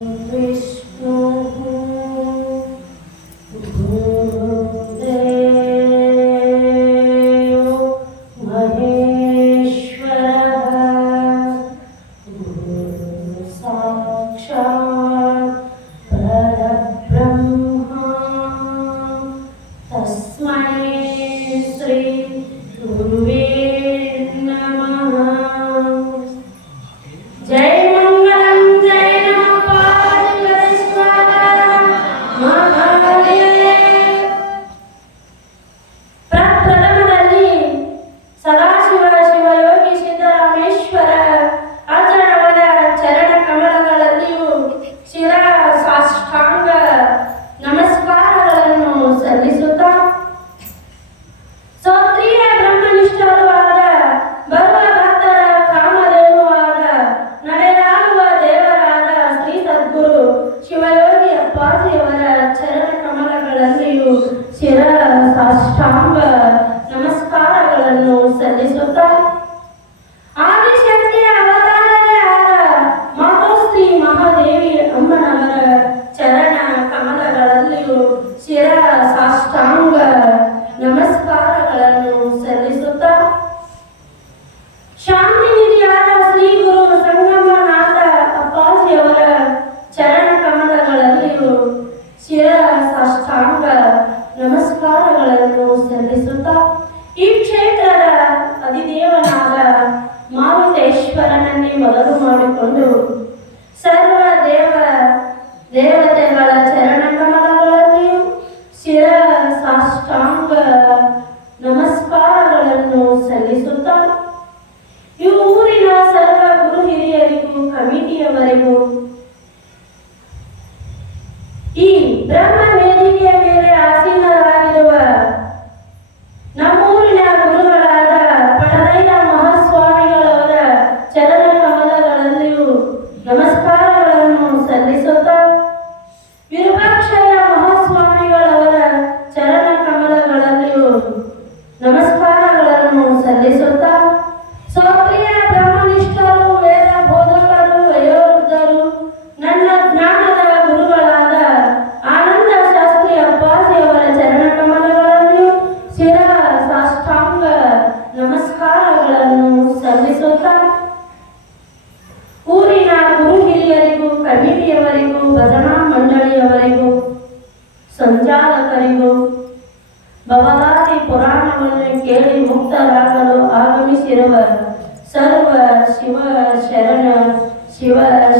विष्णु ಸಾಷ್ಟಾಂಗ ನಮಸ್ಕಾರಗಳನ್ನು ಸಲ್ಲಿಸುತ್ತಾ ಆದಿಶಕ್ತಿಯ ಅವತಾರವೇ ಆದ ಮಾತೋಶ್ರೀ ಮಹಾದೇವಿ ಅಮ್ಮನವರ ಚರಣ ಕಮಲಗಳಲ್ಲಿಯೂ ಶಿರ ಸಾಷ್ಟಾಂಗ ನಮಸ್ಕಾರಗಳನ್ನು ಸಲ್ಲಿಸುತ್ತಾ ಶಾಂತಿ ನಿಧಿಯಾದ ಶ್ರೀ ಗುರು ಸಂಗಮನಾಥ ಅಪ್ಪಾಜಿಯವರ ಚರಣ ಕಮಲಗಳಲ್ಲಿಯೂ ಶಿರ ಸಾಷ್ಟಾಂಗ ನಮಸ್ಕಾರಗಳನ್ನು ಸಲ್ಲಿಸುತ್ತಾ ಈ ಕ್ಷೇತ್ರದ ಅಧಿದೇವನಾದ ಮಾರುತೇಶ್ವರನನ್ನೇ ಮೊದಲು ಮಾಡಿಕೊಂಡು ಸರ್ವ ದೇವತೆಗಳ ಚರಣ ಕಮಲಗಳಲ್ಲಿಯೂ ಶಿರ ಸಾಷ್ಟಾಂಗ ನಮಸ್ಕಾರಗಳನ್ನು ಸಲ್ಲಿಸುತ್ತಾ ಈ ಊರಿನ ಸರ್ವ ಗುರು ಹಿರಿಯರಿಗೂ ಕಮಿಟಿಯವರಿಗೂ ಈ ಬ್ರಹ್ಮ ವೇದಿಕೆಯ ಮೇಲೆ ಆಸೀನರಾಗಿರುವ ನಮ್ಮೂರಿನ ಗುರುಗಳಾದ ಪಣದಯ್ಯ ಮಹಾಸ್ವಾಮಿಗಳವರ ಚರಣ ಕಮಲಗಳಲ್ಲಿಯೂ ನಮಸ್ಕಾರಗಳನ್ನು ಸಲ್ಲಿಸುತ್ತಾ ವಿರೂಪಾಕ್ಷಯ್ಯ ಮಹಾಸ್ವಾಮಿಗಳವರ ಚರಣ ಕಮಲಗಳಲ್ಲಿಯೂ ನಮಸ್ಕಾರಗಳನ್ನು ಸಲ್ಲಿಸುತ್ತಾ ಸ್ವಪ್ರಿಯ ಬ್ರಹ್ಮನಿಷ್ಠರು ವೇದ ಬೋಧಕರು ವಯೋವೃದ್ಧರು ನನ್ನ ಜ್ಞಾನದ ಗುರುಗಳಾದ ಆನಂದ ಶಾಸ್ತ್ರಿ ಅಪ್ಪಾಜಿಯವರ ಚರಣ ಕಮಲಗಳಲ್ಲಿಯೂ ಶಿರ ಸಾಷ್ಟಾಂಗ ನಮಸ್ಕಾರಗಳನ್ನು ಸಲ್ಲಿಸುತ್ತಾ ಊರಿನ ಗುರು ಹಿರಿಯರಿಗೂ ಕಮಿಟಿಯವರಿಗೂ ಭಜನಾ ಮಂಡಳಿಯವರಿಗೂ ಸಂಚಾಲಕರಿಗೂ ಭವದಾದಿ ಪುರಾಣವನ್ನು ಕೇಳಿ ಮುಕ್ತರಾಗಲು ಆಗಮಿಸಿರುವ ಸರ್ವ ಶಿವ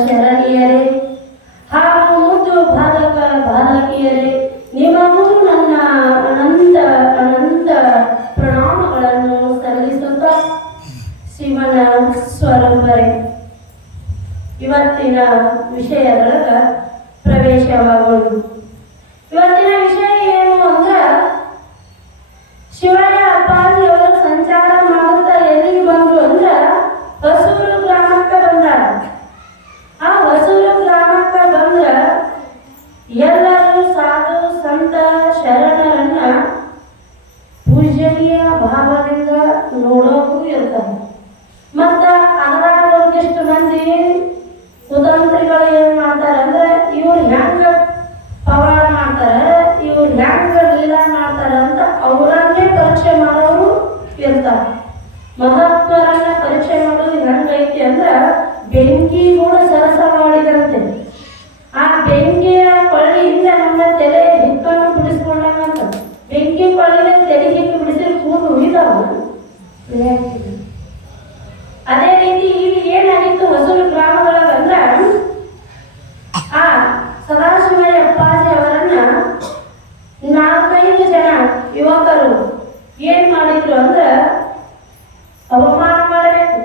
ಶರಣೀಯರೇ ಹಾಗೂ ಮುದ್ದು ಬಾಲಕ ಬಾಲಕಿಯರೇ ನಿಮಗೂ ನನ್ನ ಅನಂತ ಪ್ರಣಾಮಗಳನ್ನು ಸಲ್ಲಿಸುತ್ತಾ ಶಿವನ ಸ್ವರೂಪರೇ ಇವತ್ತಿನ ವಿಷಯದೊಳಗ ಪ್ರವೇಶವಾಗೋಣ. ಇವತ್ತಿನ ವಿಷಯ ಏನು ಅಂದ್ರೆ ಶಿವಯ್ಯ ಅಪ್ಪಾಜಿಯವರು ಸಂಚಾರ ಮಾಡುತ್ತಾ ಎಲ್ಲಿಗೆ ಬಂದ್ರು ಅಂದ್ರೆ ಹೊಸೂರು ಗ್ರಾಮಕ್ಕೆ ಬಂದಾರ. ಆ ಹೊಸೂರು ಗ್ರಾಮಕ್ಕೆ ಬಂದ್ರ ಎಲ್ಲರೂ ಸಾಧು ಸಂತ ಶರಣರನ್ನ ಪೂಜನೀಯ ಭಾವದಿಂದ ನೋಡೋಕು ಇರ್ತಾರೆ. ಮತ್ತ ಅದರಾಗ ಒಂದಿಷ್ಟು ಮಂದಿ ಕುತಂತ್ರಿಗಳು ಏನ್ ಮಾಡ್ತಾರೆ ಅಂದ್ರೆ ಇವ್ರು ಹೆಂಗ ಪವಾಡ ಮಾಡ್ತಾರೆ, ಇವ್ರು ಹೆಂಗ ಲೀಲಾ ಮಾಡ್ತಾರ ಅಂತ ಅವರನ್ನೇ ಪರೀಕ್ಷೆ ಮಾಡೋರು ಇರ್ತಾರೆ. ಮಹಾತ್ಮರನ್ನ ಪರೀಕ್ಷೆ ಮಾಡೋದು ಹೆಂಗೈತಿ ಅಂದ್ರ ಬೆಂಕಿ ಕೂಡ ಸರಸ ಮಾಡಿದಂತೆ ಆ ಬೆಂಕಿಯ ಕೊಳ್ಳಿಯಿಂದ ನಮ್ಮ ತಲೆ ಹಿಕ್ಕನ್ನು ಬಿಡಿಸ್ಕೊಂಡಂಗಂತ ಬೆಂಕಿ ಕೊಳ್ಳಿಗೆ ತಲೆ ಹಿಕ್ಕು ಬಿಡಿಸಿ ಕೂದು ಉಳಿದಾವ. ಅದೇ ರೀತಿ ಈಗ ಏನಾಗಿತ್ತು ಹೊಸೂರು ಗ್ರಾಮದೊಳಗ ಅಂದ್ರ ಆ ಸದಾಶಿವಯ್ಯ ಅಪ್ಪಾಜಿ ಅವರನ್ನ 4-5 ಜನ ಯುವಕರು ಏನ್ ಮಾಡಿದ್ರು ಅಂದ್ರ ಅವಮಾನ ಮಾಡಬೇಕು,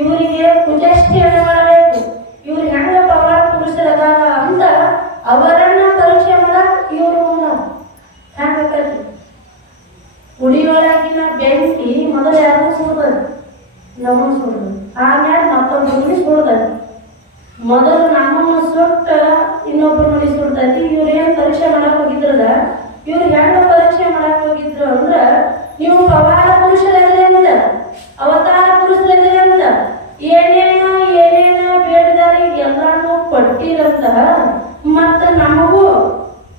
ಇವರಿಗೆ ಕುಚೇಷ್ಟೆಯನ್ನು ಮಾಡಬೇಕು, ಇವ್ರು ಹೆಂಗ ಪವಾಡ ಪುರುಷರದಾರ ಅಂತ ಅವರನ್ನ ಪರೀಕ್ಷೆ ಮಾಡಕ್ ಇವರು ಮುಂದ ಹೆಂಗ ಉಡಿಯೊಳಗಿನ ಬೆಂಕಿ ಮೊದಲು ಯಾರು ಸುಡ್ಬಾರ್ದು. ಕೊಡ್ತಾರ, ಮತ್ತು ನಮಗೂ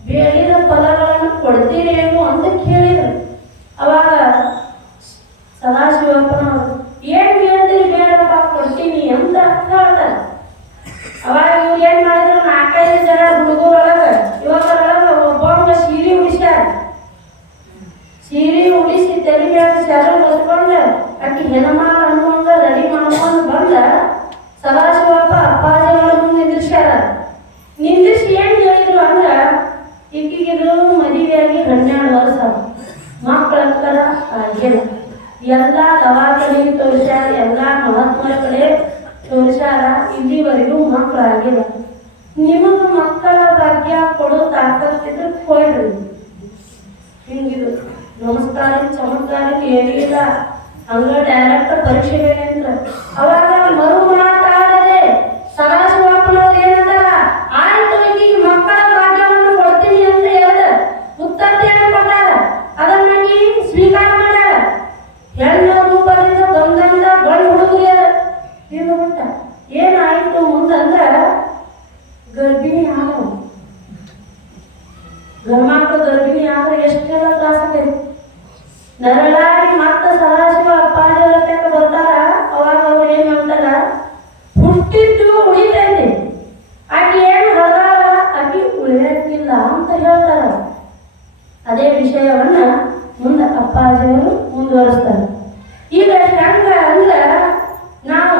ಬೇಡಿದ ಫಲಗಳನ್ನು ಕೊಡ್ತೀರೇನು ಅಂತ ಕೇಳಿದ್ರು. ಅವಾಗ ಸದಾಶಿವಪ್ಪನವರು ಏನ್ ಕೇಳ್ತೀರಿ ಬೇಡಪ್ಪ ಕೊಡ್ತೀನಿ ಅಂತ ಹೇಳ್ತಾರೆ. ಅವಾಗ ಇವ್ರು ಏನ್ ಮಾಡಿದ್ರು, 4-5 ಜನ ಹುಡುಗರೊಳಗ ಯುವಕರೊಳಗ ಒಬ್ಬ ಸೀರೆ ಉಡಿಸ್ಯಾರ. ಸೀರೆ ಉಡಿಸಿ ತಲೆ ಮೇಲೆ ಸೆರಳು ಹೊತ್ಕೊಂಡು ಅಕ್ಕಿ ಹೆಣಮಾಲ ಅನ್ನುವಂಗ ರೆಡಿ ಮಾಡ್ಕೊಂಡು ಬಂದ ಸದಾಶಿವಪ್ಪ ಅಪ್ಪಾಜಿಗಳ ಮುಂದೆ ನಿಂದಿರ್ಸ್ಯಾರ. ನಿಂದಿರ್ಸಿ ಏನ್ ಹೇಳಿದ್ರು ಅಂದ್ರ, ಈಕಿಗಿದ್ರು ಮದುವೆಯಾಗಿ 12 ವರ್ಷ, ಮಕ್ಕಳಂತರ ಆಗಿಲ್ಲ. ಎಲ್ಲ ದವಾಖಾನೆಗೆ ತೋರಿಸ್ಯಾರ, ಎಲ್ಲ ಮಹಾತ್ಮರ ಕಡೆ ತೋರಿಸ್ಯಾರ, ಇಲ್ಲಿವರೆಗೂ ಮಕ್ಕಳಾಗಿಲ್ಲ. ನಿಮಗೆ ಮಕ್ಕಳ ಭಾಗ್ಯ ಕೊಡೋ ತಾಕತ್ತಿದ್ರೆ ಕೊಯ್ರಿ. ಹಿಂಗಿದು ನಮಸ್ಕಾರ ಚಮತ್ಕಾರ ಏನಿಲ್ಲ, ಹಂಗ ಡೈರೆಕ್ಟ್ ಪರೀಕ್ಷೆಗೆ ಅಂತ. ಅವಾಗ ಮರು ಮಾತಾಡದೆ ಸದಾಶಿವಪ್ಪನವ್ರು ಏನಂತಾರ, ಆಯ್ತು ಈಗ ಮಕ್ಕಳ ಭಾಗ್ಯವನ್ನು ಕೊಡ್ತೀನಿ ಅಂತ ಹೇಳ್ದ ಉತ್ತರತೆಯನ್ನು ಕೊಟ್ಟಾರ. ಅದನ್ನಾಗಿ ಸ್ವೀಕಾರ ಮಾಡ್ಯಾರ. ಹೆಣ್ಣ ರೂಪದಿಂದ ಬಂದಂತ ಗಂಡು ಹುಡುಗರು ಇದು ಬಿಟ್ಟ ಏನಾಯ್ತು ಮುಂದಂದ್ರ ಗರ್ಭಿಣಿ ಆಗವು. ಗರ್ಮಕ್ಳು ಗರ್ಭಿಣಿ ಆದ್ರೆ ಎಷ್ಟೆಲ್ಲ ತ್ರಾಸ ಆಗೈತಿ. ನರಳಾಗಿ ಮತ್ತ ಸದಾಶಿವ ಅಪ್ಪಾಜಿ ತಕ್ಕ ಬರ್ತಾರ. ಅವಾಗ ಅವ್ರು ಏನ್ ಮಾಡ್ತಾರ, ಹುಟ್ಟಿದ್ದು ಉಳಿತೈತಿ, ಆಕೆ ಏನು ಹೊರದಾಳ ಆಕೆ ಉಳಿಯಕ್ಕಿಲ್ಲ ಅಂತ ಹೇಳ್ತಾರ. ಅದೇ ವಿಷಯವನ್ನ ಮುಂದೆ ಅಪ್ಪಾಜಿಯವರು ಮುಂದುವರಿಸ್ತಾರೆ. ಈಗ ಹೆಂಗ ಅಂದ್ರ, ನಾವು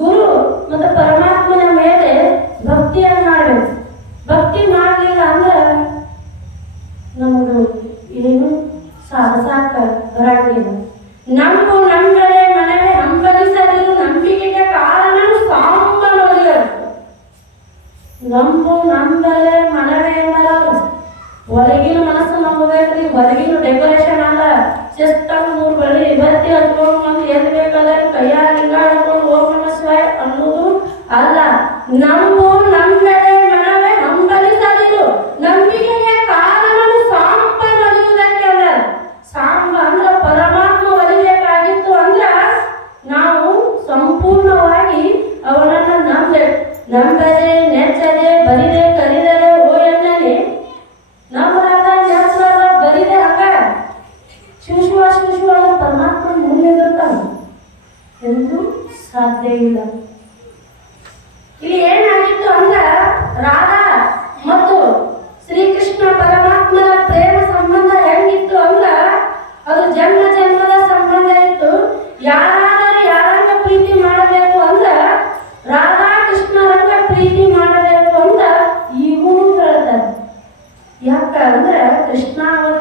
ಗುರು ಮತ್ತು ಪರಮಾತ್ಮನ ಮೇಲೆ ಭಕ್ತಿಯನ್ನು ಮಾಡಬೇಕು. ಭಕ್ತಿ ಮಾಡಲಿಲ್ಲ ಅಂದ್ರೆ ನಮದು ಏನು ಸಾಹಸಾಕ ಬರಂಗಿಲ್ಲ. ನಂಬು ನಂಬಲೆ ಮನವೇ ಹಂಬಲಿಸಲು ನಂಬಿಕೆಗೆ ಕಾರಣನು ಸಾಂಬನೊಲಿಯ. ನಂಬು ನಂಬಲೆ ಮನವೇ ಎಂಬರು ಹೊರಗಿನ ಮನಸ್ಸು ನಂಬಬೇಕ್ರಿ, ಹೊರಗಿನ ಡೆಕೋರೇಷನ್ ಅಲ್ಲ. ಸಿಸ್ಟಮ್ 3 ಬಳಿ ವಿಭತ್ತಿ ಹಚ್ಕೊಂಡು ಒಂದು ಎದ್ದು ಬೇಕಾದ್ರೆ ಕೈಯಾಗ ಲಿಂಗ ಹಿಡ್ಕೊಂಡು ಓಂ ಶಿವಾಯ ಅನ್ನೋದು ಅಲ್ಲ. ನಂಬು ನಂಬಲೆ ಮನವೇ ಹಂಬಲಿಸಲು ನಂಬಿಕೆಗೆ ಕಾರಣನು ಸಾಂಬ ಒಲಿಯುವುದಕ್ಕೆ ಅಲ್ಲ. ಸಾಂಬ ಅಂದ್ರೆ ಪರಮಾತ್ಮ ಒಲಿಬೇಕಾಗಿತ್ತು ಅಂದ್ರ ನಾವು ಸಂಪೂರ್ಣವಾಗಿ ಅವನನ್ನ ನಂಬದೆ ನೆಚ್ಚದೆ ಬರಿದೆ ಕರಿದರೆ ಓ ಎನ್ನನೆ ನಂಬರಾಗ ನೆಚ್ಚಲಾಗ ಬರಿದೆ ಹಂಗ ಶಿವ ಪರಮಾತ್ಮ ಮುಂದೆ ಬರ್ತಾನೆ ಎಂದು ಸಾಧ್ಯ ಇಲ್ಲ. ಇಲ್ಲಿ ಏನಾಗಿತ್ತು ಅಂದ್ರ, ರಾಧಾ ಮತ್ತು ಶ್ರೀಕೃಷ್ಣ ಪರಮಾತ್ಮನ ಪ್ರೇಮ ಸಂಬಂಧ ಹೆಂಗಿತ್ತು ಅಂದ್ರ, ಅದು ಜನ್ಮ ಜನ್ಮದ ಸಂಬಂಧ ಇತ್ತು. ಯಾರಾದರೂ ಯಾರಂಗ ಪ್ರೀತಿ ಮಾಡಬೇಕು ಅಂದ್ರ ರಾಧಾ ಕೃಷ್ಣರಂಗ ಪ್ರೀತಿ ಮಾಡಬೇಕು ಅಂತ ಈಗೂ ಹೇಳ್ತಾರೆ. ಯಾಕ ಅಂದ್ರ ಕೃಷ್ಣಾವತಾರ